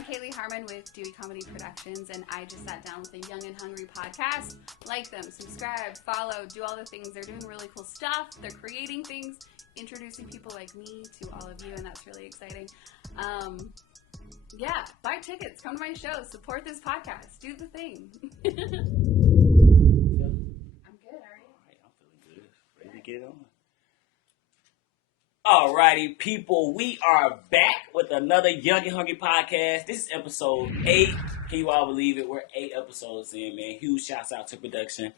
I'm Kaylee Harmon with Dewey Comedy Productions, and I just sat down with the Young and Hungry podcast. Like them, subscribe, follow, do all the things. They're doing really cool stuff. They're creating things, introducing people like me to all of you, and that's really exciting. Yeah, buy tickets, come to my show, support this podcast, do the thing. I'm good, how are you? All right, I'm feeling good. Ready to get it on. Alrighty, people, we are back with another Young and Hungry podcast. This is episode 8. Can you all believe it? We're 8 episodes in, man. Huge shouts out to production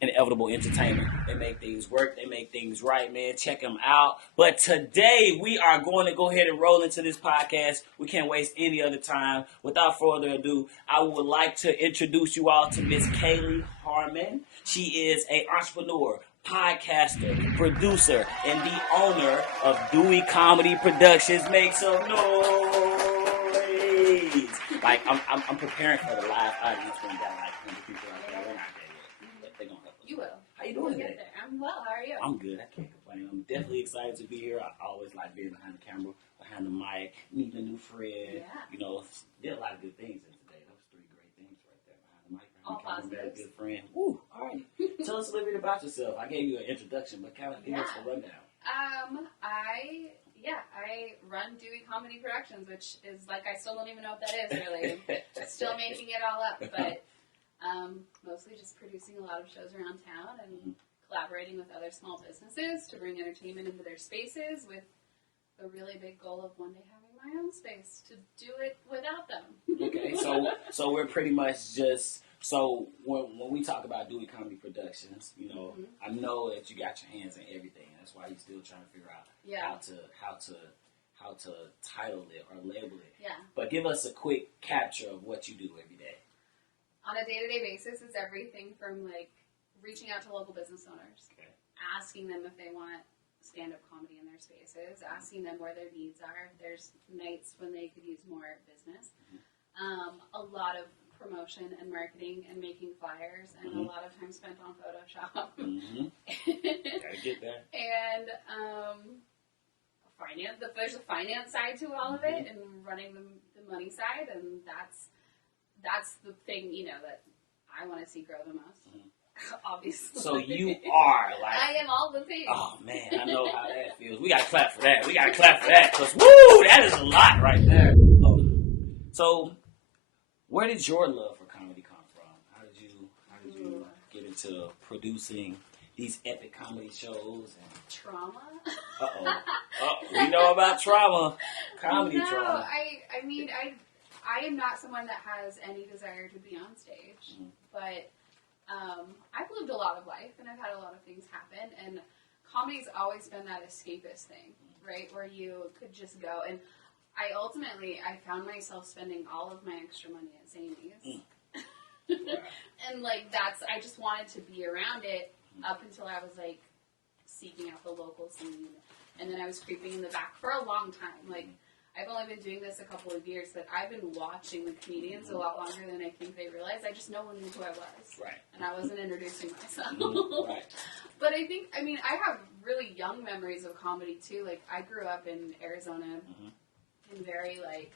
and Inevitable Entertainment. They make things work. They make things right, man. Check them out. But today, we are going to go ahead and roll into this podcast. We can't waste any other time. Without further ado, I would like to introduce you all to Miss Kaylee Harmon. She is an entrepreneur, podcaster, producer, and the owner of Dewey Comedy Productions. Make some noise! Like, I'm preparing for the live audience when we got like 100 people out there. We're not there yet, but they're gonna help us. You will. How you doing today? I'm well, how are you? I'm good. I can't complain. I'm definitely excited to be here. I always like being behind the camera, behind the mic, meeting a new friend. Yeah. You know, did a lot of good things in today. Those 3 great things right there behind the mic. All positive. Very good friend. Woo! All right. Tell us a little bit about yourself. I gave you an introduction, but kind of give us a rundown. I run Dewey Comedy Productions, which is like, I still don't even know what that is really. Still making it all up, but mostly just producing a lot of shows around town and collaborating with other small businesses to bring entertainment into their spaces with the really big goal of one day having my own space to do it without them. Okay, so we're pretty much just, so when we talk about Dewey Comedy Productions, you know, I know that you got your hands in everything. That's why you're still trying to figure out how to title it or label it. Yeah. But give us a quick capture of what you do every day. On a day-to-day basis, it's everything from like reaching out to local business owners, asking them if they want stand-up comedy in their spaces, asking them where their needs are. There's nights when they could use more business. A lot of promotion and marketing and making flyers, and a lot of time spent on Photoshop. Gotta get that. And finance. There's a finance side to all of it, and running the money side, and that's the thing, you know, that I want to see grow the most. Obviously. So you are like, I am all the things. Oh man, I know how that feels. We gotta clap for that. Cause woo, that is a lot right there. So where did your love for comedy come from? How did you get into producing these epic comedy shows? And trauma? We know about trauma. Comedy trauma. I mean, I am not someone that has any desire to be on stage, but I've lived a lot of life and I've had a lot of things happen, and comedy's always been that escapist thing, right? Where you could just go, and I found myself spending all of my extra money at Zany's. And like I just wanted to be around it up until I was like seeking out the local scene, and then I was creeping in the back for a long time. Like, I've only been doing this a couple of years, but I've been watching the comedians a lot longer than I think they realize. I just no one knew who I was. Right. And I wasn't introducing myself. Right. But I have really young memories of comedy too. Like, I grew up in Arizona in very like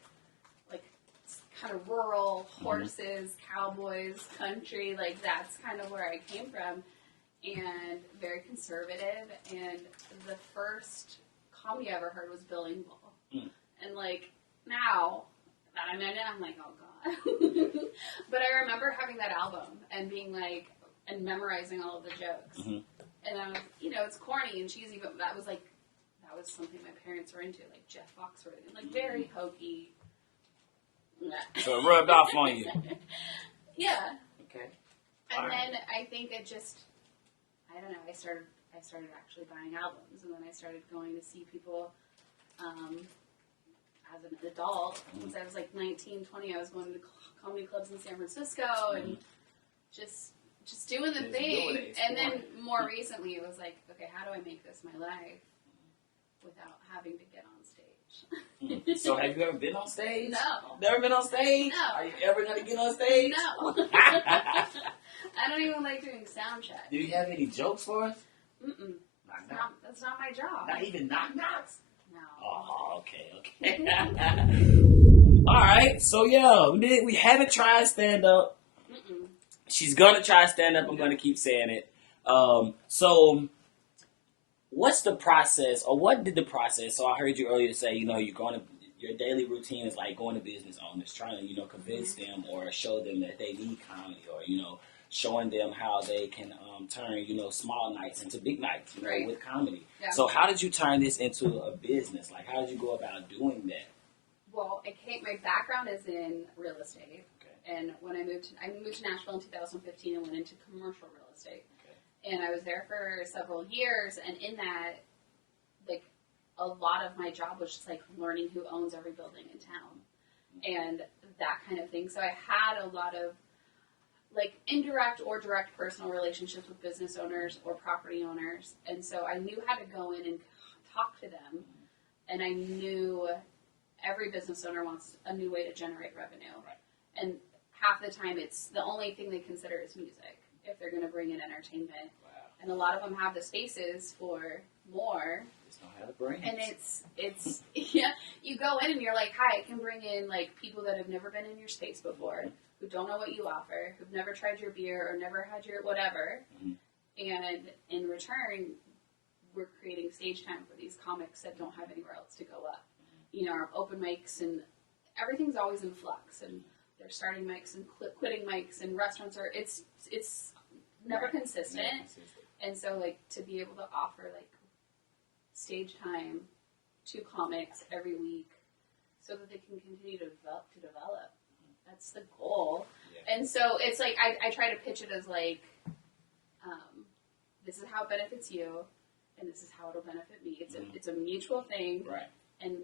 kind of rural, horses, cowboys, country. Like, that's kind of where I came from. And very conservative. And the first comedy I ever heard was Bill Engvall. And like, now that I'm in it, I'm like, oh god. But I remember having that album and being like, and memorizing all of the jokes. And I was, you know, it's corny and cheesy, but that was something my parents were into, like Jeff Foxworthy, and like very hokey. So it rubbed off on you. Yeah. Okay. And then I think it just, I don't know, I started actually buying albums, and then I started going to see people as an adult. Once I was like 19, 20, I was going to comedy clubs in San Francisco and just doing the thing. And then more recently it was like, okay, how do I make this my life without having to get on stage? So have you ever been on stage? No. Never been on stage? No. Are you ever going to get on stage? No. I don't even like doing sound check. Do you have any jokes for us? That's not my job. Not even knock-knocks? No. Oh, okay. All right, so yeah, we haven't tried stand up. She's gonna try stand up. I'm gonna keep saying it. So, what's the process, or what did the process? So I heard you earlier say, you're going to your daily routine is like going to business owners, trying to convince them or show them that they need comedy, or showing them how they can turn small nights into big nights, right. with comedy. Yeah. So how did you turn this into a business? Like, how did you go about doing that? Well, my background is in real estate, and when I moved to Nashville in 2015 and went into commercial real estate, and I was there for several years, and in that, like, a lot of my job was just like learning who owns every building in town, and that kind of thing. So I had a lot of like indirect or direct personal relationships with business owners or property owners, and so I knew how to go in and talk to them, and I knew every business owner wants a new way to generate revenue. Right. And half the time it's the only thing they consider is music if they're going to bring in entertainment. Wow. And a lot of them have the spaces for more. Just don't have the brains. And it's yeah, you go in and you're like, hi, I can bring in like people that have never been in your space before, who don't know what you offer, who've never tried your beer or never had your whatever. And in return, we're creating stage time for these comics that don't have anywhere else to go up. Our open mics, and everything's always in flux, and they're starting mics and quitting mics, and restaurants are, it's never consistent. And so, like, to be able to offer, like, stage time to comics every week so that they can continue to develop. That's the goal. Yeah. And so it's like, I try to pitch it as, like, this is how it benefits you, and this is how it'll benefit me. It's a mutual thing. Right. And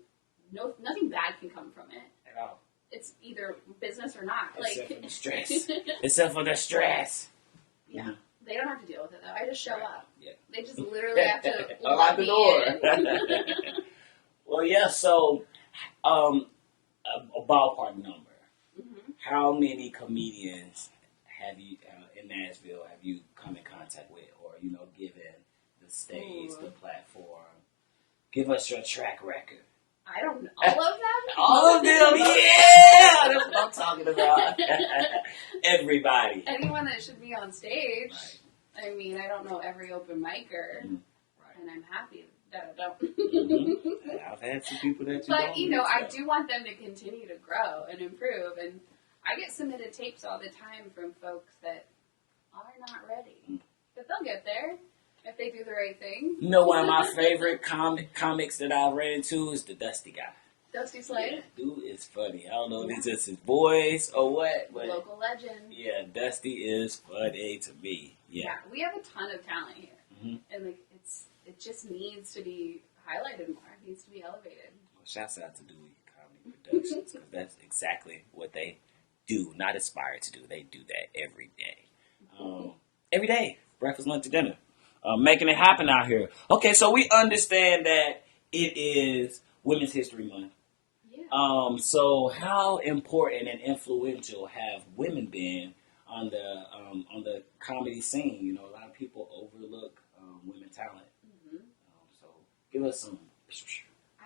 nothing bad can come from it at all. It's either business or not. Except for the stress. Except for the stress. Yeah, they don't have to deal with it though. I just show up. Yeah. They just literally have to unlock the door. Well, yeah. So, a ballpark number. Mm-hmm. How many comedians have you in Nashville have you come in contact with, or given the stage, the platform? Give us your track record. I don't know. All of them? All of them, yeah! That's what I'm talking about. Everybody. Anyone that should be on stage. Right. I mean, I don't know every open micer, and I'm happy that I don't. I've had some people that you don't. But, I do want them to continue to grow and improve, and I get submitted tapes all the time from folks that are not ready. But they'll get there. If they do the right thing. One of my favorite comics that I've ran into is the Dusty guy. Dusty Slade? Yeah, dude is funny. I don't know if it's just his voice or what. But local legend. Yeah, Dusty is funny to me. Yeah, we have a ton of talent here. Mm-hmm. And it just needs to be highlighted more. It needs to be elevated. Well, shouts out to Dewey Comedy Productions, because that's exactly what they do, not aspire to do. They do that every day. Every day. Breakfast, lunch, and dinner. Making it happen out here. Okay, so we understand that it is Women's History Month. Yeah. So how important and influential have women been on the comedy scene? A lot of people overlook women talent. Mm-hmm. So give us some.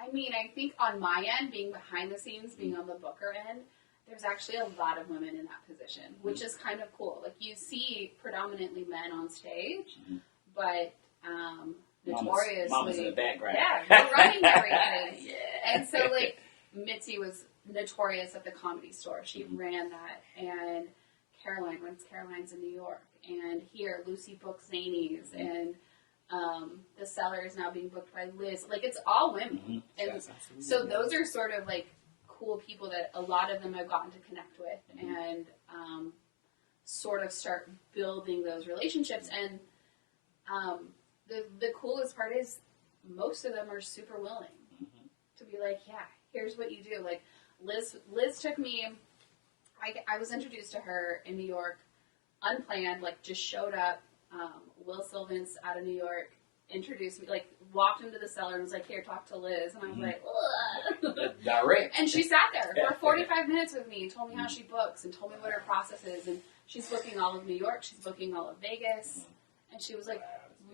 I mean, I think on my end, being behind the scenes, being on the booker end, there's actually a lot of women in that position, which is kind of cool. Like, you see predominantly men on stage. Mm-hmm. But notoriously, Mama's in the background. Yeah, we're running everything. Yeah. And so, like, Mitzi was notorious at the Comedy Store. She ran that. And Caroline runs Caroline's in New York. And here, Lucy books Zanies. And the Cellar is now being booked by Liz. Like, it's all women. Mm-hmm. And so those are sort of, like, cool people that a lot of them I've gotten to connect with. Mm-hmm. And sort of start building those relationships. And the coolest part is most of them are super willing to be like, yeah, here's what you do. Like, Liz took me, I was introduced to her in New York, unplanned, like, just showed up. Will Sylvans out of New York introduced me, like, walked into the Cellar and was like, here, talk to Liz. And I was like, ugh. Direct. And she sat there for 45 minutes with me and told me how she books and told me what her process is. And she's booking all of New York. She's booking all of Vegas. And she was like,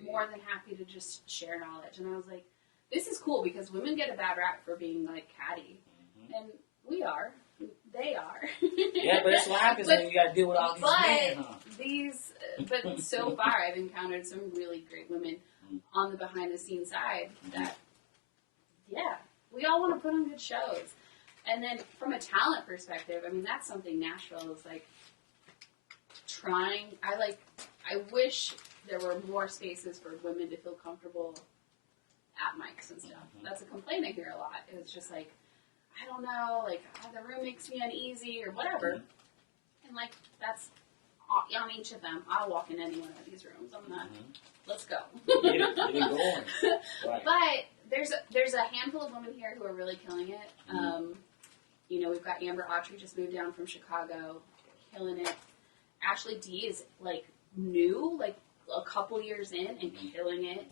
more than happy to just share knowledge. And I was like, this is cool, because women get a bad rap for being, like, catty. Mm-hmm. And we are. They are. Yeah, but that's what happens when you got to deal with all these men, huh? But so far, I've encountered some really great women on the behind-the-scenes side that, yeah, we all want to put on good shows. And then from a talent perspective, I mean, that's something Nashville is like trying. I wish there were more spaces for women to feel comfortable at mics and stuff. That's a complaint I hear a lot. It's just like, I don't know, like, the room makes me uneasy or whatever. And, like, that's on each of them. I'll walk in any one of these rooms. I'm not, let's go. Get it going. Right. But there's a handful of women here who are really killing it. You know, we've got Amber Autry just moved down from Chicago, killing it. Ashley D is, like, new, like, a couple years in and killing it.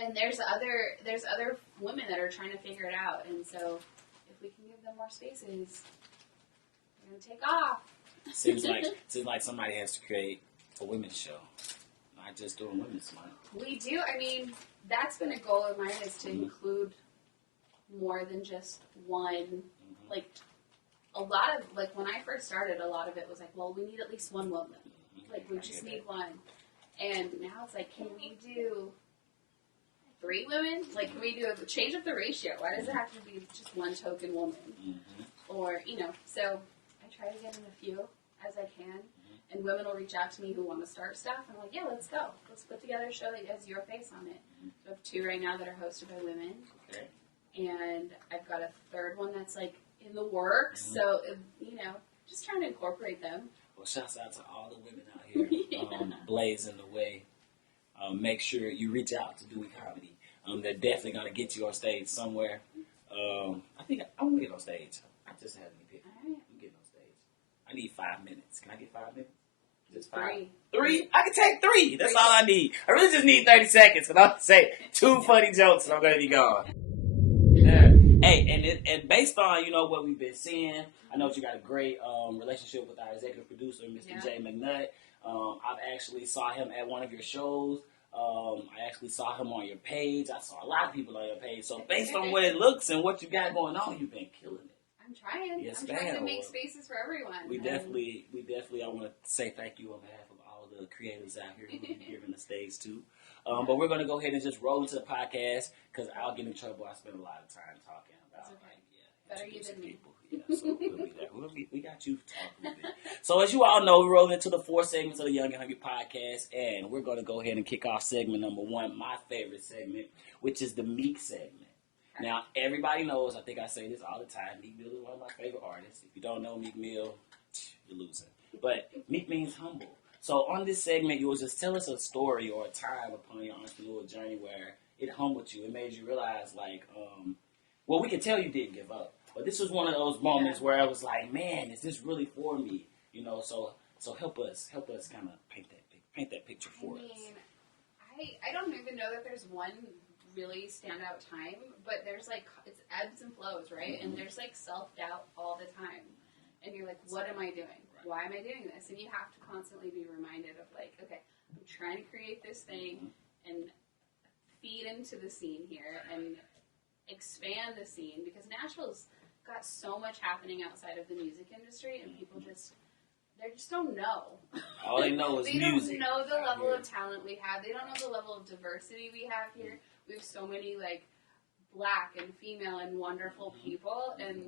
And there's other women that are trying to figure it out. And so if we can give them more spaces, they're going to take off. Seems like somebody has to create a women's show, not just doing women's month. We do. I mean, that's been a goal of mine, is to include more than just one. Like, a lot of, like, when I first started, a lot of it was like, well, we need at least one woman. Like, we just need one. And now it's like, can we do 3 women? Like, can we change up the ratio? Why does it have to be just one token woman? Or, you know, so I try to get in a few as I can. And women will reach out to me who want to start stuff. And I'm like, yeah, let's go. Let's put together a show that has your face on it. So I have 2 right now that are hosted by women. Okay. And I've got a 3rd one that's, like, in the works. So, you know, just trying to incorporate them. Well, shouts out to all the women out here blazing the way. Make sure you reach out to Dewey Comedy. They're definitely going to get you on stage somewhere. I think I want to get on stage. I just had an epiphany. I'm getting on stage. I need 5 minutes. Can I get 5 minutes? Just 5? 3? I can take 3. That's all I need. I really just need 30 seconds. And I'll say 2 funny jokes and I'm going to be gone. Yeah. Hey, and based on, you know, what we've been seeing, I know you got a great relationship with our executive producer, Mr. Jay McNutt. I've actually saw him at one of your shows. I actually saw him on your page. I saw a lot of people on your page. So based on what it looks and what you got going on, you've been killing it. I'm trying. Yes, I'm trying to make spaces for everyone. We definitely, I want to say thank you on behalf of all the creators out here who are giving the stage too. But we're going to go ahead and just roll into the podcast because I'll get in trouble. I spend a lot of time talking about better you than me. Yeah, so we'll be there. We got you talking a bit. So as you all know, we're rolling into the 4 segments of the Young and Hungry podcast, and we're going to go ahead and kick off segment number 1, my favorite segment, which is the Meek segment. Now, everybody knows, I think I say this all the time, Meek Mill is one of my favorite artists. If you don't know Meek Mill, you're losing. But Meek means humble. So on this segment, you will just tell us a story or a time upon your entrepreneurial journey where it humbled you. It made you realize, like, well, we can tell you didn't give up. But this was one of those moments where I was like, man, is this really for me? You know, so help us kind of paint that picture for us. I don't even know that there's one really standout time, but there's like, it's ebbs and flows, right? And there's like self-doubt all the time. And you're like, what am I doing? Why am I doing this? And you have to constantly be reminded of like, okay, I'm trying to create this thing and feed into the scene here and expand the scene, because Nashville's got so much happening outside of the music industry, and people they just don't know. All they know is music. They don't know the level of talent we have. They don't know the level of diversity we have here. We have so many like black and female and wonderful people, and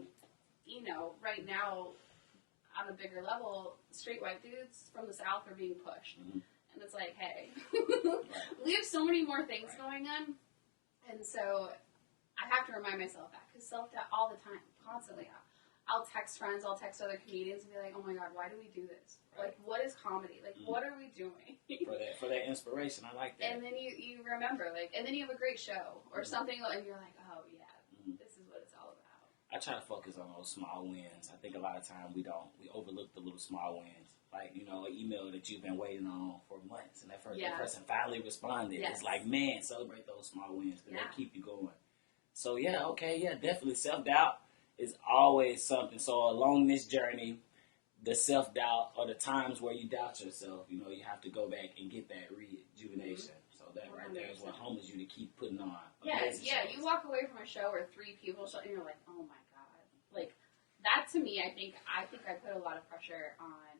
you know, right now on a bigger level, straight white dudes from the South are being pushed, and it's like, hey, we have so many more things going on, and so I have to remind myself that, because self-doubt all the time, constantly. I'll text friends, I'll text other comedians and be like, oh my God, why do we do this? Like, what is comedy? Like, what are we doing? for that inspiration, I like that. And then you remember, like, and then you have a great show or something, and you're like, oh yeah, this is what it's all about. I try to focus on those small wins. I think a lot of times we overlook the little small wins. Like, you know, an email that you've been waiting on for months, and that person finally responded. It's like, man, celebrate those small wins because they keep you going. So, definitely. Self-doubt is always something. So, along this journey, the self-doubt or the times where you doubt yourself, you know, you have to go back and get that rejuvenation. So, that right there is what humbles you to keep putting on. You walk away from a show where 3 people show, and you're like, oh my God, to me, I think I put a lot of pressure on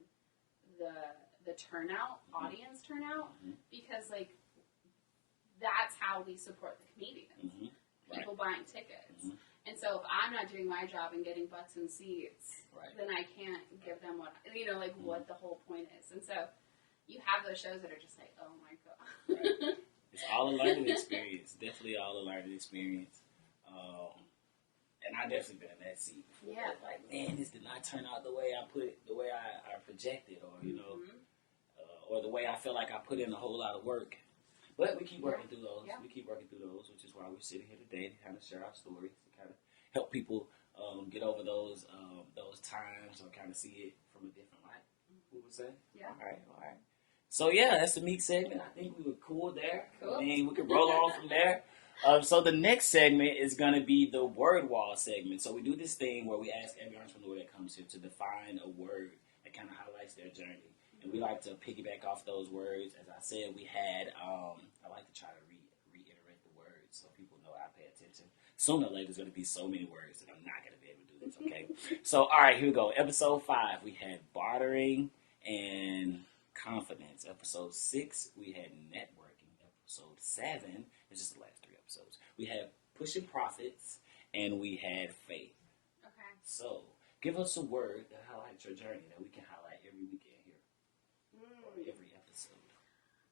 the turnout, audience turnout, because like that's how we support the comedians. People buying tickets. And so if I'm not doing my job and getting butts and seats, then I can't give them what what the whole point is. And so you have those shows that are just like, oh my god. It's all a learning experience. Definitely all a learning experience. And I definitely been in that seat before. Yeah. Like, man, this did not turn out the way I projected, or or the way I feel like I put in a whole lot of work. But we keep working through those. We keep working through those, which is why we're sitting here today to kind of share our stories, to kind of help people get over those times, or kind of see it from a different light. Who would say? Yeah. All right. So yeah, that's the meek segment. I think we were cool there. Cool. I mean, we could roll on from there. So the next segment is going to be the word wall segment. So we do this thing where we ask every entrepreneur that comes here to define a word that kind of highlights their journey. And we like to piggyback off those words. As I said, we had, I like to try to reiterate the words so people know I pay attention. Sooner or later, there's going to be so many words that I'm not going to be able to do this, okay? So, all right, here we go. Episode 5, we had bartering and confidence. Episode 6, we had networking. Episode 7, it's just the last 3 episodes. We had pushing profits, and we had faith. Okay. So, give us a word that highlights your journey that we can highlight every weekend here, or every episode.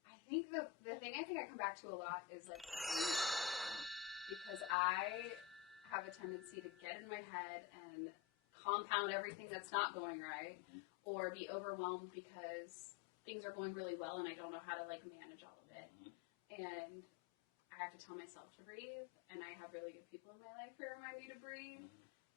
I think the thing I come back to a lot is like, because I have a tendency to get in my head and compound everything that's not going right, or be overwhelmed because things are going really well and I don't know how to like manage all of it. And I have to tell myself to breathe, and I have really good people in my life who remind me to breathe,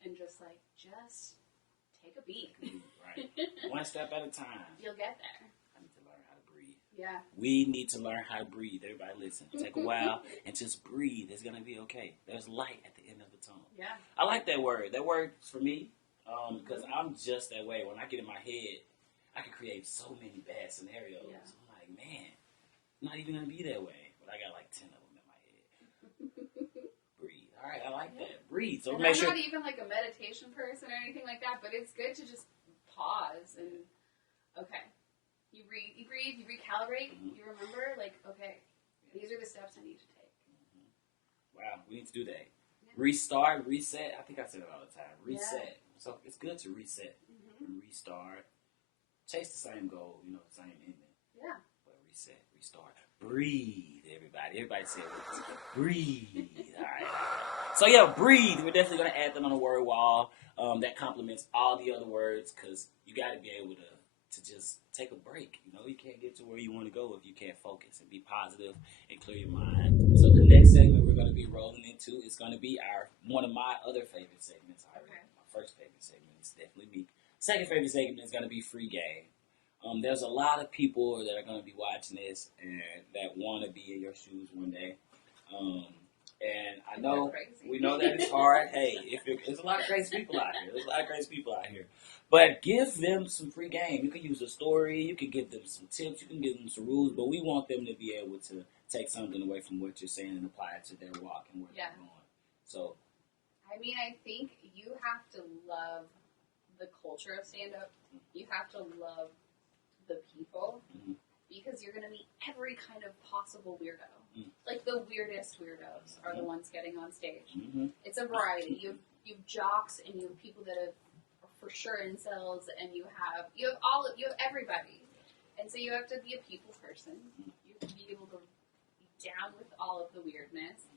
and just take a beat. Right. One step at a time. You'll get there. I need to learn how to breathe. Yeah. We need to learn how to breathe. Everybody listen. Take a while and just breathe. It's going to be okay. There's light at the end of the tunnel. Yeah. I like that word. That word for me, because I'm just that way. When I get in my head, I can create so many bad scenarios. Yeah. I'm like, man, I'm not even going to be that way. But I got like 10 of them in my head. Breathe. All right, I like that. Breathe. So and I'm not even like a meditation person or anything like that, but it's good to just pause and, okay. You breathe, you recalibrate, you remember, like, okay, these are the steps I need to take. Wow, we need to do that. Yeah. Restart, reset. I think I say it all the time. Reset. Yeah. So it's good to reset and restart. Chase the same goal, the same ending. Yeah. But reset, restart. Breathe, everybody. Everybody say it. Breathe. All right. So yeah, breathe. We're definitely going to add that on the word wall. That complements all the other words, because you got to be able to just take a break. You can't get to where you want to go if you can't focus and be positive and clear your mind. So the next segment we're going to be rolling into is going to be one of my other favorite segments. Okay. My first favorite segment is definitely me. Second favorite segment is going to be free game. There's a lot of people that are going to be watching this and that want to be in your shoes one day. And I know, we know that it's hard. Hey, there's a lot of crazy people out here. But give them some free game. You can use a story. You can give them some tips. You can give them some rules. But we want them to be able to take something away from what you're saying and apply it to their walk and where they're going. So, I mean, I think you have to love the culture of stand-up. You have to love the people, because you're going to meet every kind of possible weirdo. Like the weirdest weirdos are the ones getting on stage. It's a variety. You have jocks, and you have people that are for sure incels, and you have everybody. And so you have to be a people person. You have to be able to be down with all of the weirdness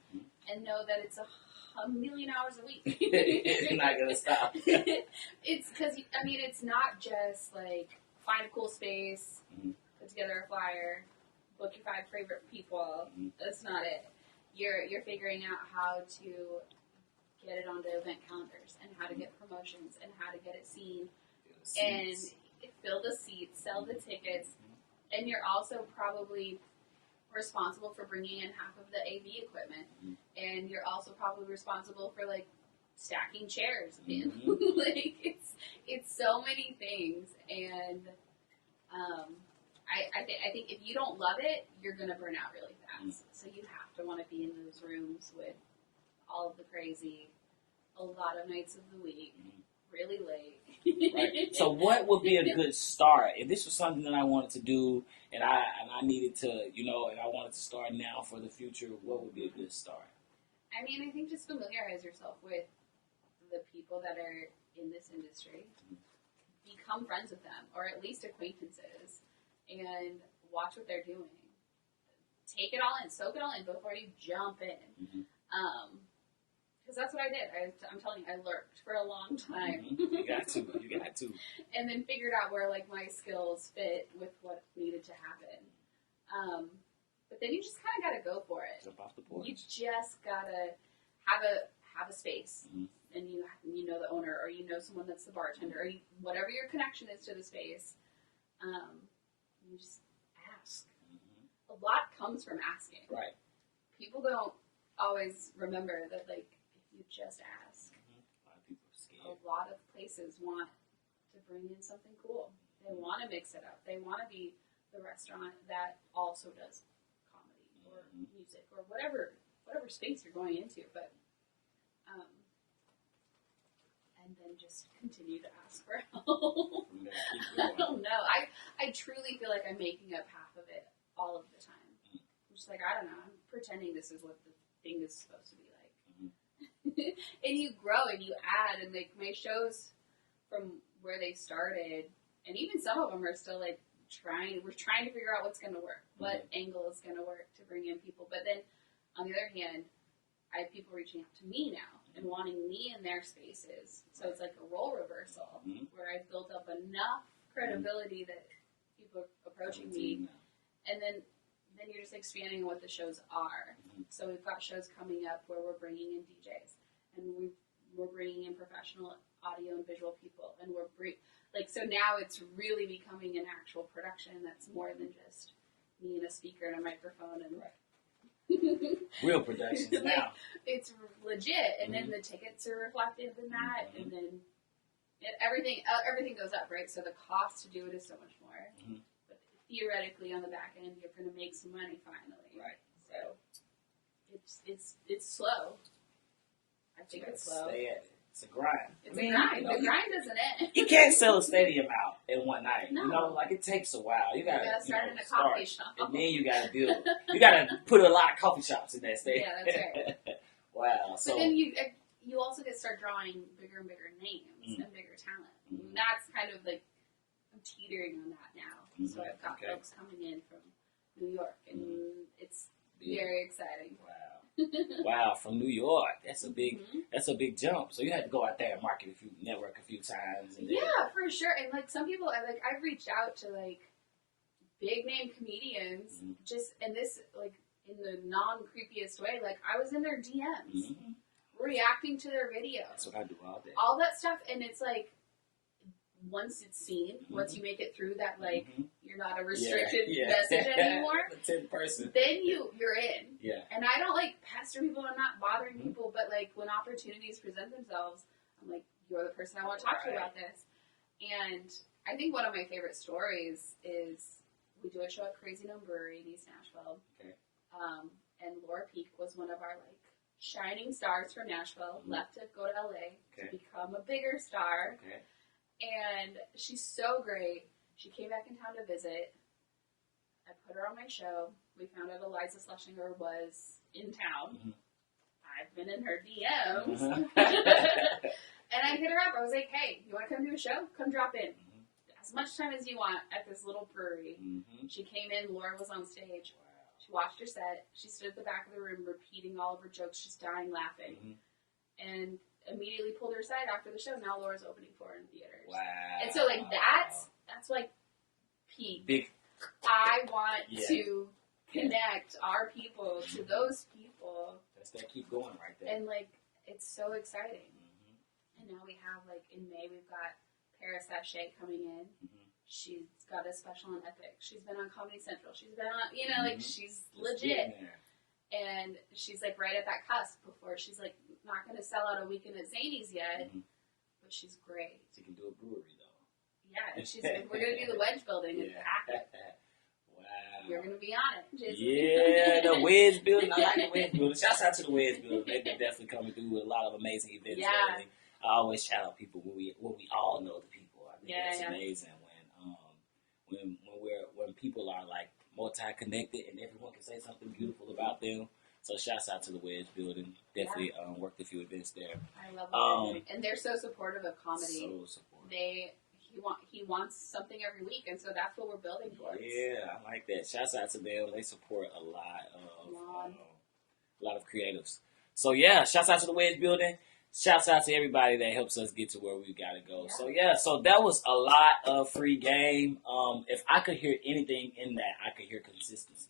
and know that it's a million hours a week. It's not going to stop. It's because, it's not just like find a cool space, put together a flyer, book your 5 favorite people. That's not it. You're figuring out how to get it onto event calendars, and how to get promotions, and how to get it seen, and fill the seats, sell the tickets, and you're also probably responsible for bringing in half of the AV equipment, and you're also probably responsible for like stacking chairs. Like it's so many things, and I think if you don't love it, you're gonna burn out really fast. So you have to want to be in those rooms with all of the crazy, a lot of nights of the week, really late, Right. So what would be a good start if this was something that I wanted to do and I needed to, and I wanted to start now for the future? What would be a good start? I mean, I think just familiarize yourself with the people that are in this industry. Become friends with them, or at least acquaintances, and watch what they're doing. Take it all in, soak it all in before you jump in. Because that's what I did. I'm telling you, I lurked for a long time. You got to. And then figured out where like my skills fit with what needed to happen. But then you just kind of got to go for it. Jump off the porch. You just gotta have a space, and you know the owner, or you know someone that's the bartender, or whatever your connection is to the space. You just ask. A lot comes from asking. Right. People don't always remember that, like, if you just ask. A lot of people are scared. A lot of places want to bring in something cool. They want to mix it up. They want to be the restaurant that also does comedy or music or whatever space you're going into. But and then just continue to ask for help. I don't know. I truly feel like I'm making up half of it all of the time. I'm just like, I don't know. I'm pretending this is what the thing is supposed to be like. And you grow and you add, and like my shows from where they started, and even some of them are still like we're trying to figure out what's going to work, what angle is going to work to bring in people. But then on the other hand, I have people reaching out to me now and wanting me in their spaces. So it's like a role reversal where I've built up enough credibility that people are approaching me, and then you're just expanding what the shows are. So we've got shows coming up where we're bringing in DJs, and we're bringing in professional audio and visual people, and so now it's really becoming an actual production that's more than just me and a speaker and a microphone and real productions now. It's legit, and then the tickets are reflected in that, and then everything goes up, right? So the cost to do it is so much more. But theoretically, on the back end, you're going to make some money finally. Right. So it's slow. I think it's slow. Stay at it. It's a grind. It's a grind. The grind doesn't end. You can't sell a stadium out in one night. No. Like it takes a while. You gotta start in a coffee shop. And then you gotta build. You gotta put a lot of coffee shops in that stadium. Yeah, that's right. Wow. So but then you also start drawing bigger and bigger names and bigger talent. And that's kind of like, I'm teetering on that now. So I've got folks coming in from New York, and it's very exciting. Wow, from New York. That's a big jump. So you had to go out there and network a few times. And yeah, for sure. And like some people, I've reached out to like big name comedians, and this like in the non-creepiest way. Like I was in their DMs, reacting to their videos. That's what I do all day. All that stuff, and it's like once it's seen, once you make it through that, like you're not a restricted message anymore. The 10 person. Then you're in. Yeah. And I don't like pester people. I'm not bothering people, but like when opportunities present themselves, I'm like, you're the person I want to talk to about this. And I think one of my favorite stories is we do a show at Crazy Gnome Brewery in East Nashville. Okay. And Laura Peak was one of our like shining stars from Nashville. Left to go to LA to become a bigger star. Okay. And she's so great. She came back in town to visit. I put her on my show. We found out Eliza Schlesinger was in town. I've been in her DMs. And I hit her up. I was like, hey, you want to come do a show? Come drop in. As much time as you want at this little brewery. She came in. Laura was on stage. She watched her set. She stood at the back of the room repeating all of her jokes. She's dying laughing. And immediately pulled her aside after the show. Now Laura's opening for her in theaters. Wow. And so like that's like peak. Big. I want to connect our people to those people. That's that keep going right there. And like it's so exciting. And now we have like in May we've got Paris Sachet coming in. She's got a special on Epic. She's been on Comedy Central. She's been on like she's legit. And she's like right at that cusp before she's like not going to sell out a weekend at Zany's yet, but she's great. She can do a brewery though. Yeah, we're going to do the Wedge Building and pack it. Wow. You're going to be on it. Yeah, the Wedge Building. I like the Wedge Building. Shouts out to the Wedge Building. They've definitely coming through with a lot of amazing events. Yeah. I always shout out people when we all know the people. amazing when people are like multi-connected and everyone can say something beautiful about them. So shouts out to the Wedge Building. Definitely worked a few events there. I love it. And they're so supportive of comedy. So supportive. He wants something every week, and so that's what we're building towards. Yeah, I like that. Shouts out to them. They support a lot of creatives. So yeah, shouts out to the Wedge Building. Shouts out to everybody that helps us get to where we gotta go. Yeah. So that was a lot of free game. If I could hear anything in that, I could hear consistency.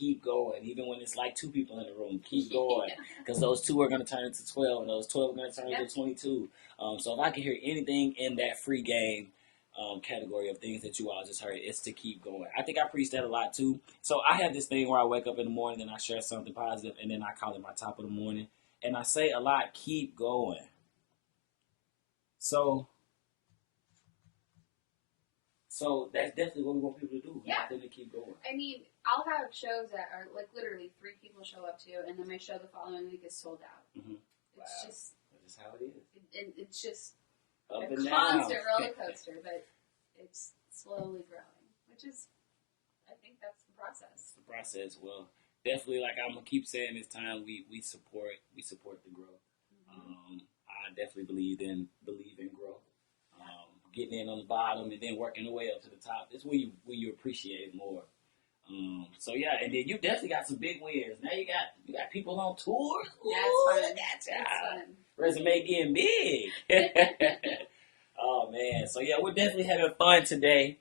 Keep going, even when it's like 2 people in the room. Keep going, because those 2 are going to turn into 12, and those 12 are going to turn into 22. So if I could hear anything in that free game category of things that you all just heard, it's to keep going. I think I preach that a lot too. So I have this thing where I wake up in the morning and I share something positive, and then I call it my top of the morning, and I say a lot, keep going. So that's definitely what we want people to do. Yeah. To keep going. I mean, I'll have shows that are like literally 3 people show up to, and then my show the following week is sold out. Mm-hmm. It's just that's how it is. It's just up a and constant down. roller coaster, but it's slowly growing, which is, I think that's the process. It's the process. Well, definitely, like I'm gonna keep saying this time, we support the growth. I definitely believe in growth. Getting in on the bottom and then working the way up to the top. It's where you appreciate it more. So yeah, and then you definitely got some big wins. Now you got people on tour. That's fun. Resume getting big. Oh man. So yeah, we're definitely having fun today.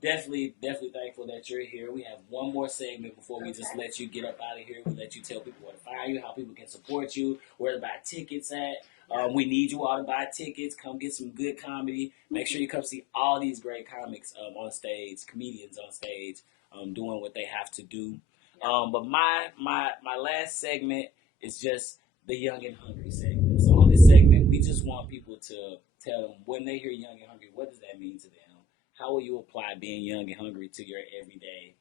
Definitely thankful that you're here. We have one more segment before we just let you get up out of here. We let you tell people where to find you, how people can support you, where to buy tickets at. We need you all to buy tickets. Come get some good comedy. Make sure you come see all these great comics on stage, comedians on stage, doing what they have to do. But my last segment is just the Young and Hungry segment. So on this segment, we just want people to tell them when they hear Young and Hungry, what does that mean to them? How will you apply being young and hungry to your everyday?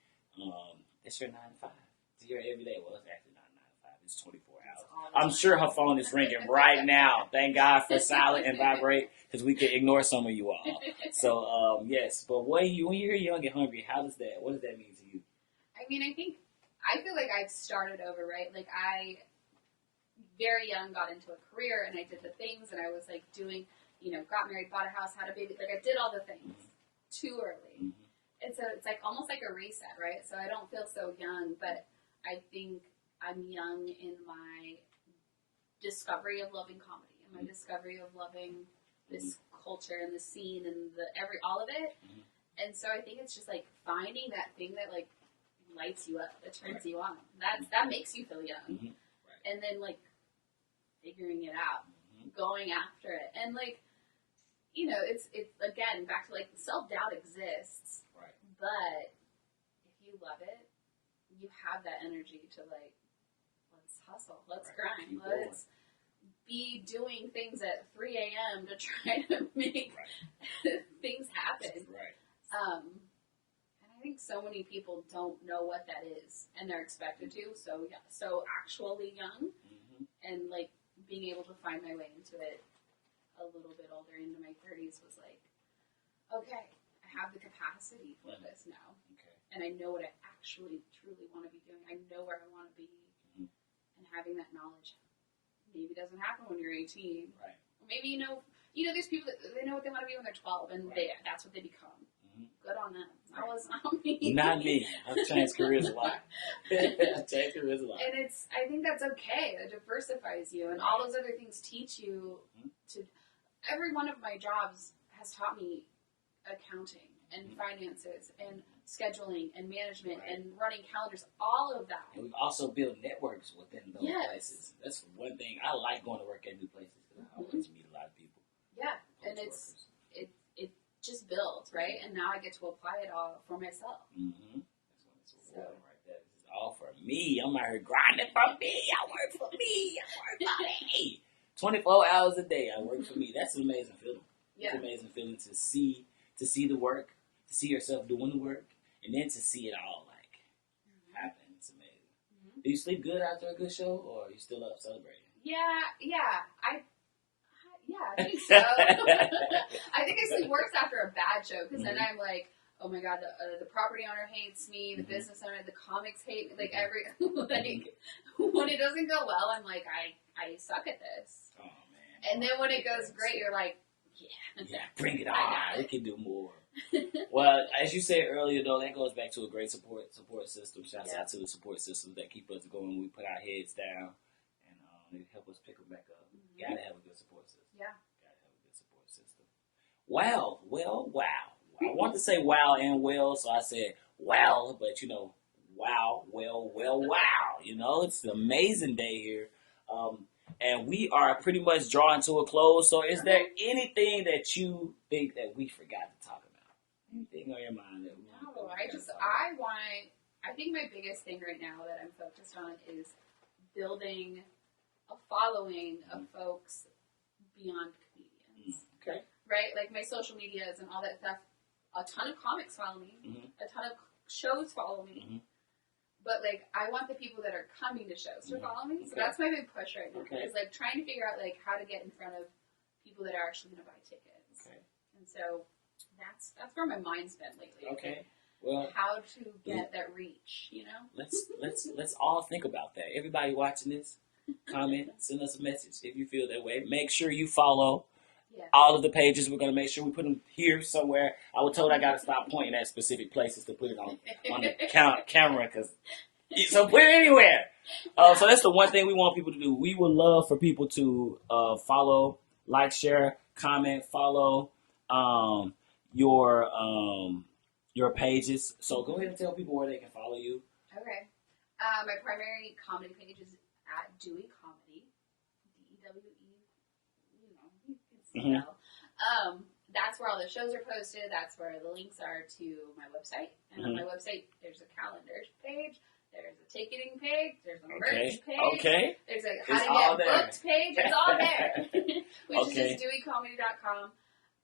It's your 9 to 5. To your everyday. Well, it's actually not 9 to 5. It's 24 hours. I'm sure her phone is ringing right now. Thank God for silent and vibrate, because we could ignore some of you all. So yes, but when you hear young and hungry, what does that mean to you? I mean, I feel like I've started over, right? Like I very young got into a career and I did the things and I was like doing, got married, bought a house, had a baby. Like I did all the things too early. And so it's like almost like a reset, right? So I don't feel so young, but I think I'm young in my discovery of loving comedy and my discovery of loving this culture and the scene and all of it. And so I think it's just like finding that thing that like lights you up, that turns you on. That makes you feel young. And then like figuring it out, going after it. And like, it's again back to like self-doubt exists, right? But if you love it, you have that energy to like, let's hustle, let's grind, let's be doing things at 3 a.m. to try to make things happen. Right. And I think so many people don't know what that is, and they're expected to. So yeah, so actually young, and like being able to find my way into it a little bit older into my 30s was like, okay, I have the capacity for this now. Okay. And I know what I actually truly want to be doing. I know where I want to be. And having that knowledge maybe doesn't happen when you're 18. Right. Maybe, there's people that they know what they want to be when they're 12 and that's what they become. Good on them. That was not me. Not me. I've changed careers a lot. And I think that's okay. It diversifies you, and all those other things teach you to. Every one of my jobs has taught me accounting and finances and scheduling and management and running calendars. All of that. And we've also built networks within those places. That's one thing. I like going to work at new places because I always meet a lot of people. Yeah, and it just builds, right? And now I get to apply it all for myself. That's right there. This is all for me. I'm out here grinding for me. I work for me. I work for me. 24 hours a day, I work for me. That's an amazing feeling. Yeah. It's an amazing feeling to see the work, to see yourself doing the work, and then to see it all happen. It's amazing. Do you sleep good after a good show, or are you still up celebrating? Yeah. Yeah, I think so. I think I sleep worse after a bad show because then I'm like, oh my god, the property owner hates me, the business owner, the comics hate me, like when it doesn't go well, I'm like, I suck at this. Oh man. And then when it goes great, you're like, yeah, bring it on. We can do more. Well, as you said earlier, though, that goes back to a great support system. Shouts out to the support systems that keep us going. We put our heads down and they help us pick them back up. Gotta have a good support system. Yeah. Gotta have a good support system. Wow. I wanted to say wow and well, so I said wow, but wow. It's an amazing day here. And we are pretty much drawing to a close. So is there anything that you think that we forgot to talk about? Anything on your mind that we No, I think my biggest thing right now that I'm focused on is building a following of folks beyond comedians. Okay. Right? Like my social medias and all that stuff. A ton of comics follow me. A ton of shows follow me. But, like, I want the people that are coming to shows to follow me. So that's my big push right now. Is, like, trying to figure out, like, how to get in front of people that are actually going to buy tickets. Okay. And so that's where my mind's been lately. Okay. Well, how to get that reach, Let's all think about that. Everybody watching this, comment, send us a message if you feel that way. Make sure you follow all of the pages. We're going to make sure we put them here somewhere. I was told I got to stop pointing at specific places to put it on the camera. So put it anywhere. So that's the one thing we want people to do. We would love for people to follow, like, share, comment, follow your pages. So go ahead and tell people where they can follow you. Okay. My primary comedy page is at Dewey Comedy. DEWE. That's where all the shows are posted. That's where the links are to my website. And on my website, there's a calendar page. There's a ticketing page. There's a merch page. Okay. There's a how to get booked page. It's all there. Which is just deweycomedy.com.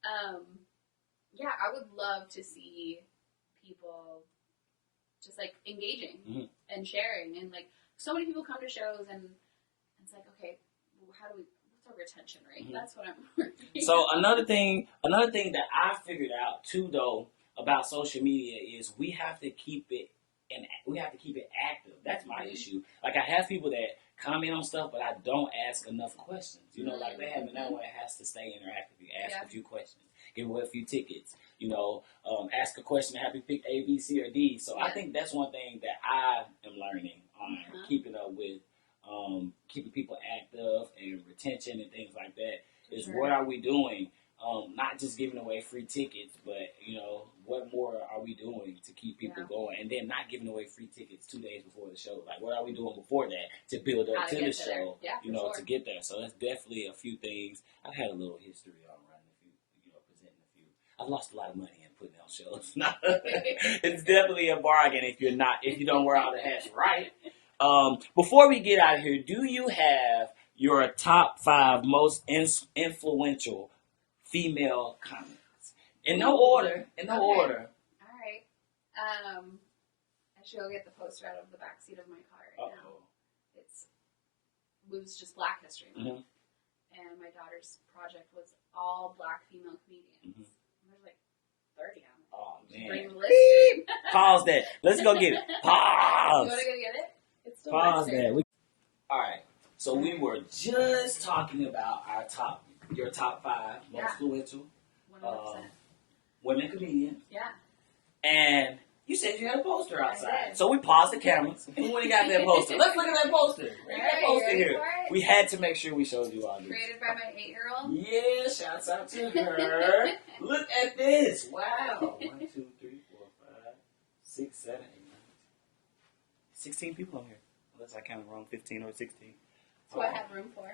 I would love to see people just like engaging and sharing, and like so many people come to shows and it's like, okay, how do we? Retention rate. That's what I'm working. So another thing that I figured out too, though, about social media is we have to keep it active. That's my issue. Like, I have people that comment on stuff, but I don't ask enough questions. Like they have that way. It has to stay interactive. You ask a few questions, give away a few tickets. Ask a question, have you pick A, B, C, or D. So I think that's one thing that I am learning on keeping up with. Keeping people active and retention and things like that is what are we doing? Not just giving away free tickets, but what more are we doing to keep people going? And then not giving away free tickets 2 days before the show. Like, what are we doing before that to build up to the show? To get there. So that's definitely a few things. I've had a little history on running a few, presenting a few. I've lost a lot of money in putting on shows. It's definitely a bargain if you don't wear all the hats right. Before we get out of here, do you have your top 5 most influential female comics? In no order. All right. I should go get the poster out of the backseat of my car right now. It was just Black History Month, and my daughter's project was all Black female comedians. There's like 30 on it. Oh man! Beep. Pause that. Let's go get it. Pause. You want to go get it? Pause that. All right. So we were just talking about your top 5 most influential women comedians. Yeah. And you said you had a poster outside. So we paused the cameras and we went and got that poster. Let's look at that poster. That poster here. We had to make sure we showed you all this. Created by my 8-year-old. Yeah, shouts out to her. Look at this. Wow. 1, 2, 3, 4, 5, 6, 7, 8, 9, 16 people on here. Unless I counted wrong, 15 or 16. That's what I have room for.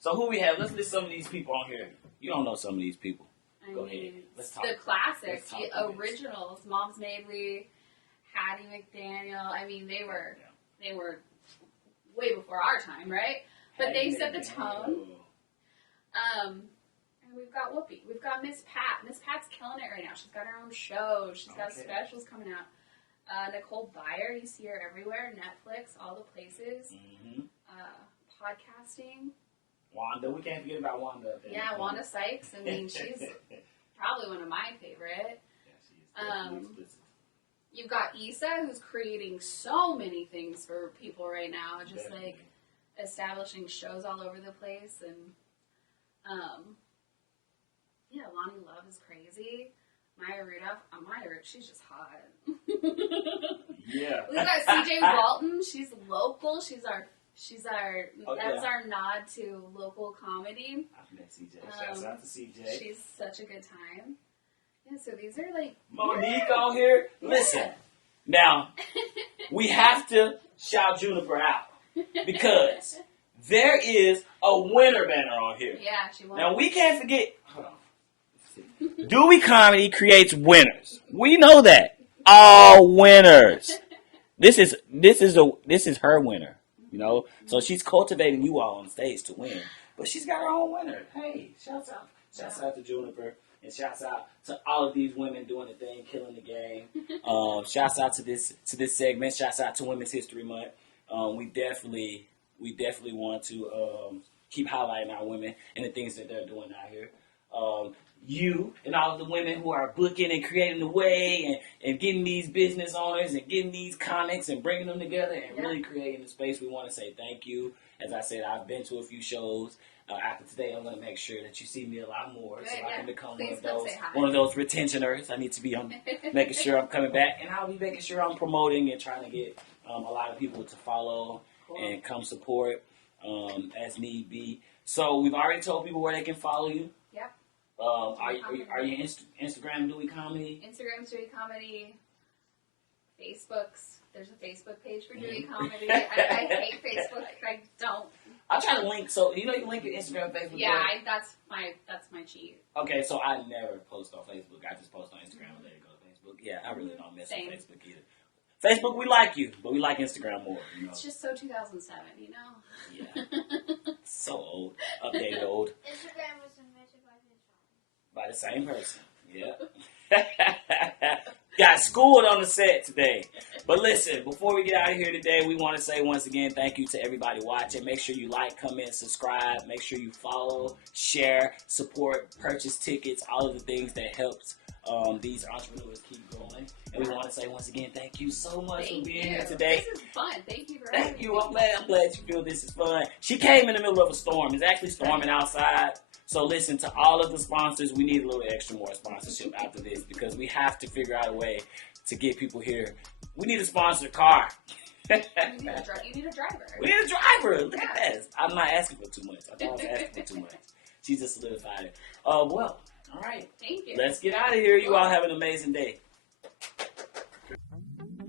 So who we have? Let's list some of these people on here. You don't know some of these people. Go ahead. Let's talk. The classics, the originals. Moms Mabley, Hattie McDaniel. I mean, they were way before our time, right? But they set the tone. And we've got Whoopi. We've got Miss Pat. Miss Pat's killing it right now. She's got her own show. She's got specials coming out. Nicole Byer, you see her everywhere. Netflix, all the places. Podcasting. Wanda. We can't forget about Wanda. Yeah, Wanda Sykes. I mean, she's probably one of my favorite. Yeah, she is. You've got Issa, who's creating so many things for people right now. Just Definitely. like establishing shows all over the place. And yeah, Lonnie Love is crazy. Maya Rudolph. She's just hot. Yeah. We've got CJ Walton. She's local. She's our that's yeah. our nod to local comedy. I've met CJ. Shouts out to CJ. She's such a good time. Yeah, so these are like Monique on here. Listen, now we have to shout Juniper out because there is a winner banner on here. Yeah, she won. Now we can't forget. Hold on. Dewey Comedy creates winners. We know that. All winners. This is her winner. You know, so she's cultivating you all on stage to win, but she's got her own winner. Hey, shouts out to Juniper, and shouts out to all of these women doing the thing, killing the game. Shouts out to this segment. Shouts out to Women's History Month. We definitely want to keep highlighting our women and the things that they're doing out here. You and all of the women who are booking and creating the way and getting these business owners and getting these comics and bringing them together and really creating the space, we want to say thank you. As I said, I've been to a few shows. After today, I'm going to make sure that you see me a lot more so I can become one of those retentioners. I need to be making sure I'm coming back, and I'll be making sure I'm promoting and trying to get a lot of people to follow and come support as need be. So we've already told people where they can follow you. Yep. Are you Instagram Dewey Comedy? Instagram's Dewey Comedy. Facebook's. There's a Facebook page for Dewey Comedy. I hate Facebook. I don't. I'll try to link. So you link your Instagram, Facebook. Yeah, that's my cheat. Okay, so I never post on Facebook. I just post on Instagram and let it go to Facebook. Yeah, I really don't mess with Facebook either. Facebook, we like you, but we like Instagram more. You know? It's just so 2007, you know. Yeah. So old, updated old. Instagram was invented by the same person. Yeah. Got schooled on the set today. But listen, before we get out of here today, we want to say once again thank you to everybody watching. Make sure you like, comment, subscribe. Make sure you follow, share, support, purchase tickets, all of the things that helps these entrepreneurs keep going. And we want to say once again thank you so much for being here today. This is fun. Thank you for Thank you. I'm glad you feel this is fun. She came in the middle of a storm. It's actually storming outside. So listen, to all of the sponsors, we need a little extra more sponsorship after this because we have to figure out a way to get people here. We need a sponsored car. You need a driver. We need a driver. Look at that. I'm not asking for too much. I thought I was asking for too much. She just solidified it. Well, all right. Thank you. Let's get out of here. You all have an amazing day.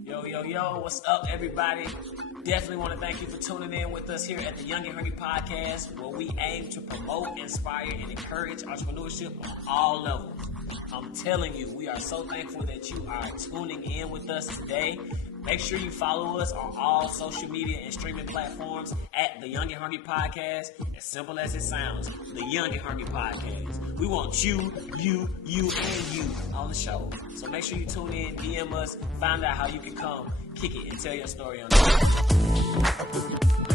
Yo, what's up, everybody? Definitely want to thank you for tuning in with us here at the Young and Hungry Podcast, where we aim to promote, inspire, and encourage entrepreneurship on all levels. I'm telling you, we are so thankful that you are tuning in with us today. Make sure you follow us on all social media and streaming platforms at the Young and Hungry Podcast. As simple as it sounds, the Young and Hungry Podcast. We want you, and you on the show. So make sure you tune in, DM us, find out how you can come, kick it, and tell your story on the show.